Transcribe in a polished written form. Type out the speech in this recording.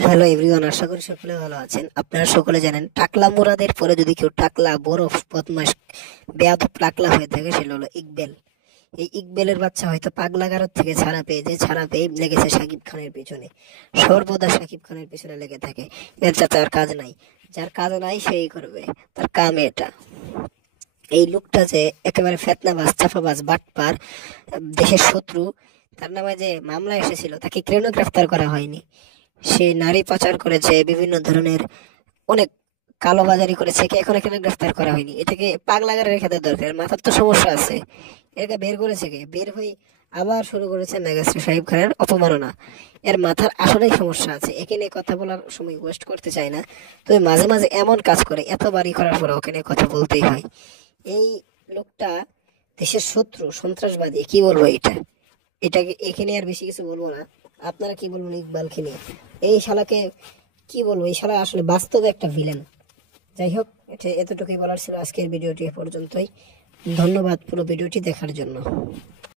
Hello everyone, আশা করি সকলে ভালো আছেন। আপনারা সকলে জানেন টাকলা মুরাদের পরে যদি কেউ টাকলা বরফ বদমাস বেয়াদব টাকলা হয়ে থাকে সেটা হলো ইকবেল। এই ইকবেলের বাচ্চা হয়তো পাগলা গারদ থেকে ছাড়া পেয়ে লেগেছে শাকিব খানের পিছনে, সর্বদা শাকিব খানের পিছনে লেগে থাকে। এর যাতে আর কাজ নাই, যার কাজ নাই সেই করবে, তার কাম এটা। এই লোকটা যে একেবারে ফেতনাবাজ, চাপাবাজ, বাটপার, দেশের শত্রু, তার নামে যে মামলা এসেছিল তাকে কেন গ্রেফতার করা হয়নি? সে নারী পাচার করেছে, বিভিন্ন ধরনের অনেক কালোবাজারি করেছে, কে এখন এখানে গ্রেফতার করা হয়নি? এটাকে পাগলাগারে রেখে দেওয়ার দরকার, মাথার তো সমস্যা আছে। এটাকে বের করেছে কে? বের হয়ে আবার শুরু করেছে মেগাস্টার শাহিব খানের অপমাননা। এর মাথার আসলেই সমস্যা আছে, একে নিয়ে কথা বলার সময় ওয়েস্ট করতে চাই না। তবে মাঝে মাঝে এমন কাজ করে, এত বাড়ি করার পরে ওকে নিয়ে কথা বলতেই হয়। এই লোকটা দেশের শত্রু, সন্ত্রাসবাদী, কি বলবো এটা? এটাকে এখানে আর বেশি কিছু বলবো না। আপনারা কি বলবেন ইকবালকে নিয়ে? এই শালাকে কি বলবো, এই শালা আসলে বাস্তবে একটা ভিলেন। যাই হোক, এটা এতটুকুই বলার ছিল। আজকের ভিডিওটি এ পর্যন্তই। ধন্যবাদ পুরো ভিডিওটি দেখার জন্য।